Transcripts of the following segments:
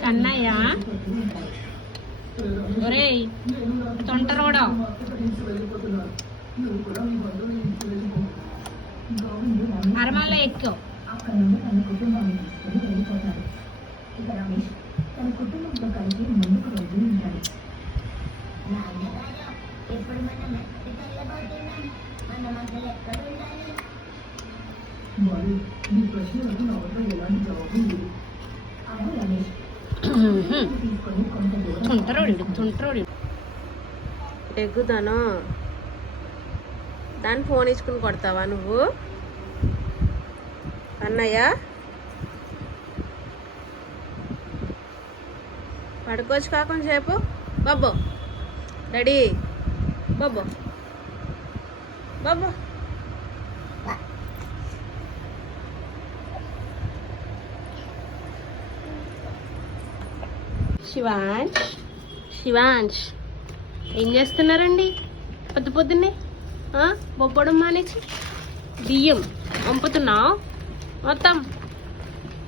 కన్నయ్య ఒరేయ్ తొంటరోడా అరమాల ఎక్కువ తుంటరోడు ఎగ్గుతాను దాన్ని ఫోన్ ఇచ్చుకుని కొడతావా నువ్వు అన్నయ్య పడుకోవచ్చు కాకుండా సేపు బాబో రెడీ బాబో బాబో శివాంష్ ఏం చేస్తున్నారండి పొద్దున్నే బొప్పడం మానేసి బియ్యం వంపుతున్నావు మొత్తం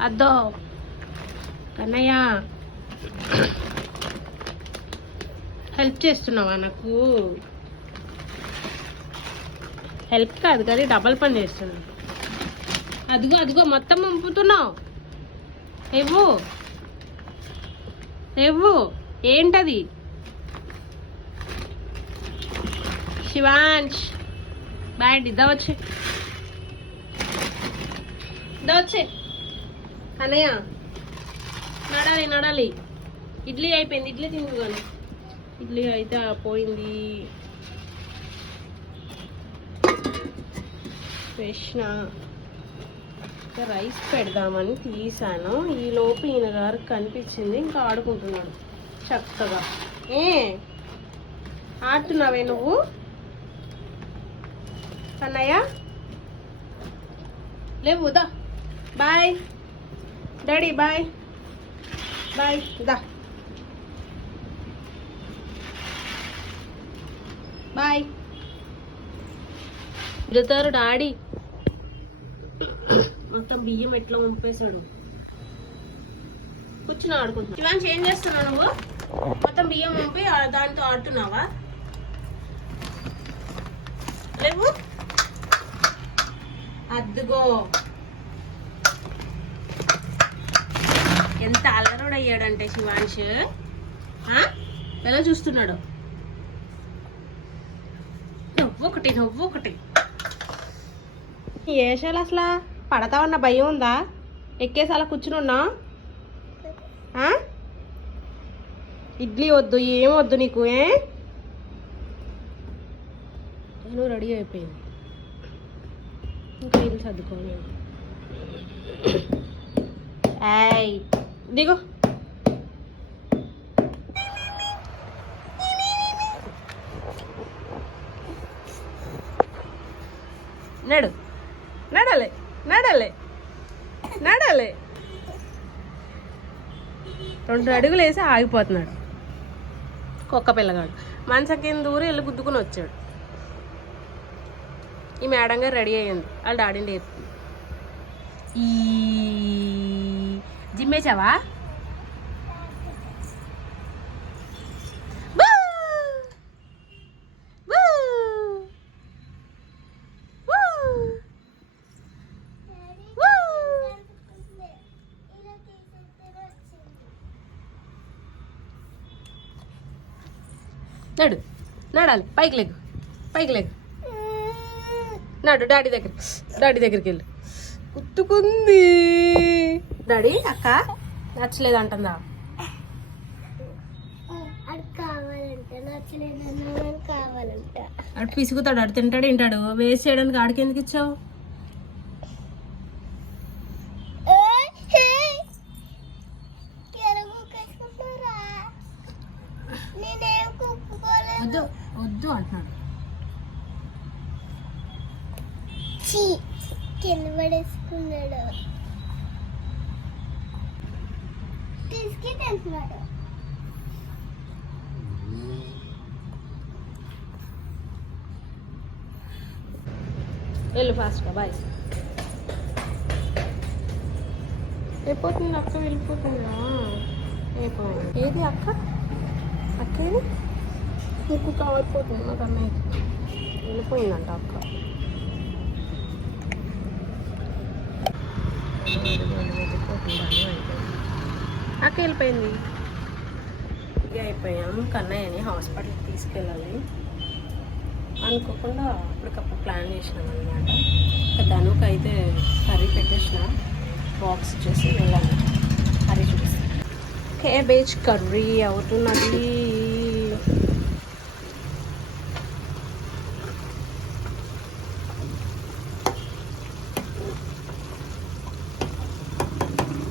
అద్దో కన్నయ్య హెల్ప్ చేస్తున్నావా నాకు హెల్ప్ కాదు కానీ డబల్ పని చేస్తున్నావు అదిగో మొత్తం వంపుతున్నావు రేవు ఏంటది శివాంష్ బాయ్ ఇద్దావచ్చే అన్నయ్య నడాలి ఇడ్లీ అయిపోయింది ఇడ్లీ తిందుగాను ఇడ్లీ అయితే పోయింది ఫ్రెష్నా రైస్ పెడదామని తీసాను ఈలోపు ఈయన గారికి కనిపించింది ఇంకా ఆడుకుంటున్నాడు చక్కగా ఆడుతున్నావే నువ్వు కన్నయ్య లేవు దా బాయ్ డాడీ బాయ్ దా బాయ్ ఇద్దరు డాడీ మొత్తం బియ్యం ఎట్లా వంపేశాడు కూర్చుని ఆడుకుంటున్నా శివాంశ్ ఏం చేస్తున్నావు నువ్వు మొత్తం బియ్యం వంపి దాంతో ఆడుతున్నావా లేవు అద్దుగో ఎంత అల్లరుడు అయ్యాడంటే శివాంశ్ ఎలా చూస్తున్నాడు నువ్వు ఒకటి ఏషాలు అసలు పడతావన్న భయం ఉందా ఎక్కేసి అలా కూర్చుని ఉన్నా ఇడ్లీ వద్దు ఏం వద్దు నీకు నువ్వు రెడీ అయిపోయింది ఇంకా ఇల్లు సర్దుకోవాలి దిగు నడాలి 2 అడుగులు వేసి ఆగిపోతున్నాడు కుక్క పిల్లగాడు మంచం కింద దూరం వెళ్ళి గుద్దుకుని వచ్చాడు ఈ మేడం గారు రెడీ అయ్యింది వాళ్ళ డాడీని చెప్తుంది జిమ్ వేసావా నడాలి పైకి లేకు నాడు డాడీ దగ్గరికి వెళ్ళు కుట్టుకుంది డాడీ అక్క నచ్చలేదు అంటుందా అటు పిసుకుతాడు అటు తింటాడు తింటాడు వేస్ట్ చేయడానికి ఆడికి ఎందుకు ఇచ్చావు వద్దు అంటున్నాడు కింద పడేసుకున్నాడు తీసుకెళ్తున్నాడు వెళ్ళు ఫాస్ట్గా బాయ్ వెళ్ళిపోతుంది అక్క వెళ్ళిపోతుందా ఏది అక్క అక్కేది నీకు కావాలిపోతుంది నాకు అన్నయ్య వెళ్ళిపోయిందంట అక్క. అక్క వెళ్ళిపోయింది. అయిపోయాం. కన్నయ్యని హాస్పిటల్కి తీసుకెళ్ళాలి అనుకోకుండా అప్పటికప్పుడు ప్లాన్ చేసినాం అనమాట. ధనుకు అయితే కర్రీ పెట్టేసిన బాక్స్ ఇచ్చేసి వెళ్ళాలి. కర్రీ చూపిస్తాను. కేబేజ్ కర్రీ అవుతున్నది.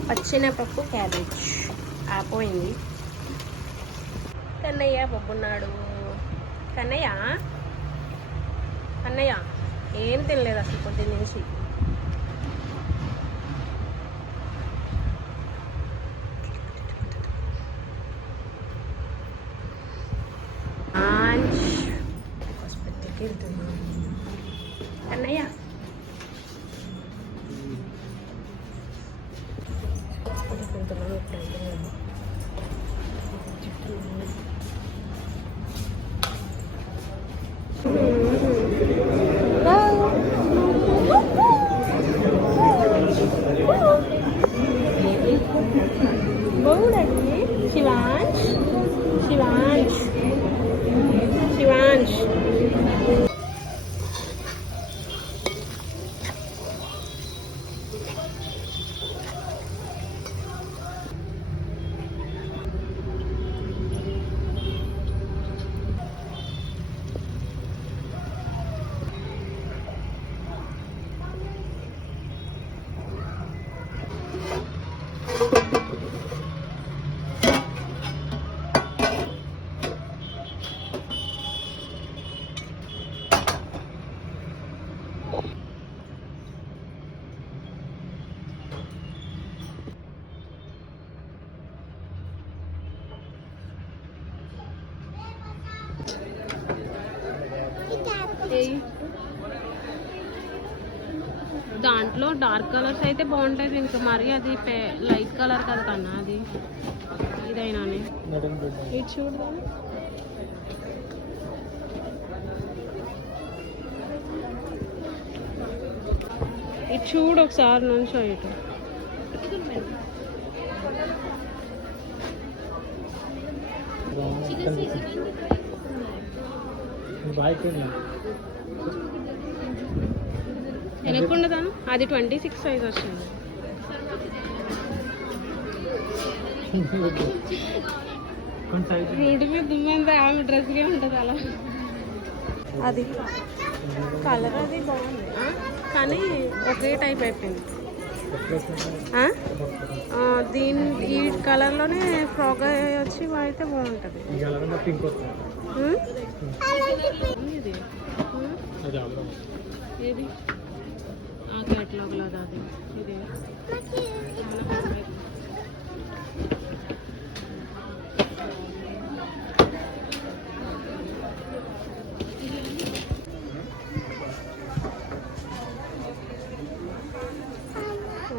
పచ్చినపప్పు క్యాబేజ్ ఆపోయింది. కన్నయ్య బొబ్బున్నాడు. కన్నయ్య కన్నయ్య ఏం తినలేదు అసలు పొద్దున్న నుంచి. హాస్పిటల్కి వెళ్తున్నాం. కన్నయ్య హాస్పిటల్కి వెళ్తున్నాను. ఇప్పుడు బాగుందండి. శివాంష్ శివాంష్ శివాంష్ దాంట్లో డార్క్ కలర్స్ అయితే బాగుంటుంది. ఇంకా మరి అది లైట్ కలర్ కదా కన్నా అది ఇదైనా ఇది చూడు. ఇది చూడు ఒకసారి నుంచో ఇటు. వెనక్కుండదాను అది 26 సైజ్ వచ్చింది. రోడ్డు మీద దుమ్మంతా ఆమె డ్రెస్గా ఉంటుంది అలా. అది కలర్ అది బాగుంది కానీ ఒకే టైప్ అయిపోయింది. ఈ కలర్లోనే ఫ్రాక్ వచ్చి అయితే బాగుంటుంది. ఇది ఏది ఆ క్యాటలాగ్లో అది ఇది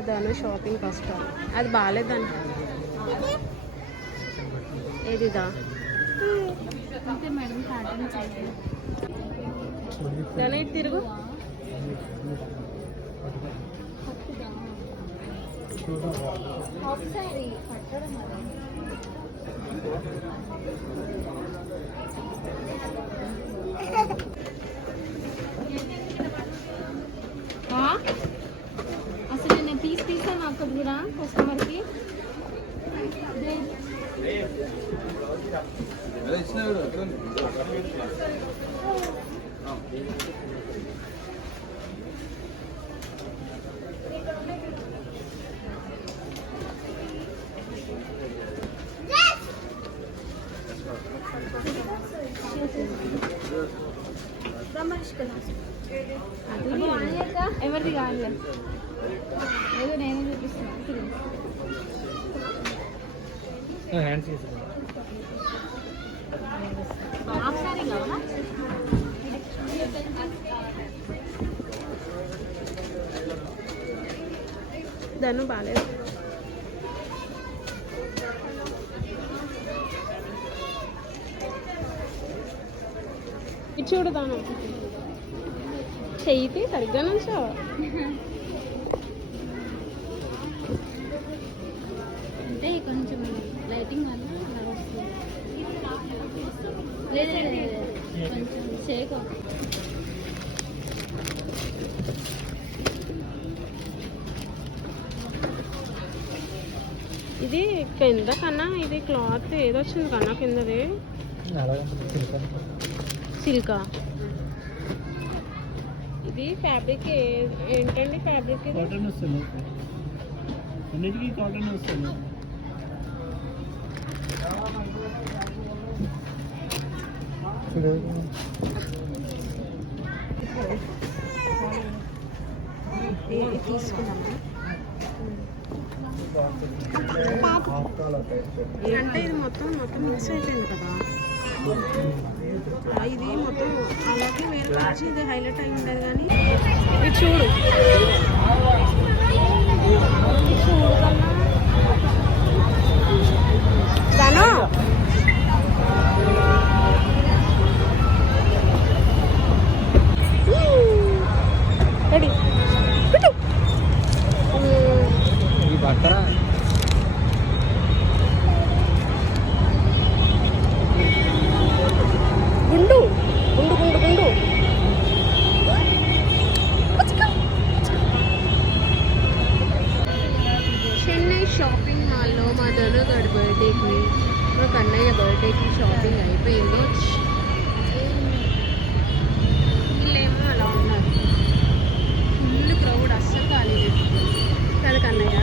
దాని షాపింగ్ కష్టం. అది బాగాలేదని ఏదిదా దాని ఇటు తిరుగు. అసలు నేను తీసాను అక్కడ కూడా కస్టమర్కి. ఎవరిది కాదు ఏదో నేనే చూపిస్తున్నాను. దాన్ని బాగాలేదు. ఇది చూడదాను చెయ్యితే సరిగ్గా నుంచో. అంటే కొంచెం లైటింగ్ వల్ల అలా వస్తుంది. లేదు లేదు, లేదు, కొంచెం షేక్ అవుతుంది. ఇది కింద కన్నా ఇది క్లాత్ ఏదొచ్చింది కన్నా కిందది సిల్కా. ఇది ఫ్యాబ్రిక్ ఏంటండి ఫ్యాబ్రిక్ ఇది? కాటన్ వస్తుంది, అన్నిటికీ కాటన్ వస్తుంది. ఇది తీసుకున్నాము. అంటే ఇది మొత్తం మిక్స్ అయిపోయింది కదా. ఇది మొత్తం అలాగే వేరే వచ్చి ఇది హైలైట్ అయి ఉండేది. కానీ ఇది చూడు దాను రెడీ ఈ బట్ట గుండు గుండు గుండు గుండు చెన్నై షాపింగ్ మాల్లో మా దొరగాడి బర్త్డేకి మా కన్నయ్య బర్త్డేకి షాపింగ్ అయిపోయింది. వీళ్ళేమో అలా ఉన్నారు. ఫుల్ క్రౌడ్ అస్సలు ఖాళీ లేదు కదా కన్నయ్య.